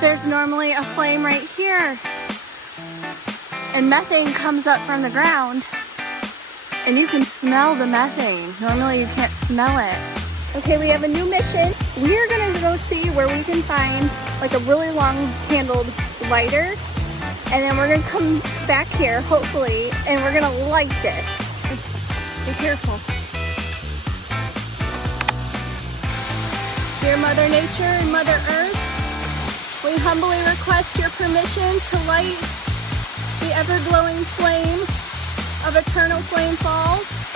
There's normally a flame right here, and methane comes up from the ground, and you can smell the methane. Normally you can't smell it. Okay, we have a new mission. We're gonna go see where we can find like a really long handled lighter, and then we're gonna come back here, hopefully, and we're gonna light this. Be careful. Dear Mother Nature and Mother Earth, we humbly request your permission to light the ever-glowing flame of Eternal Flame Falls.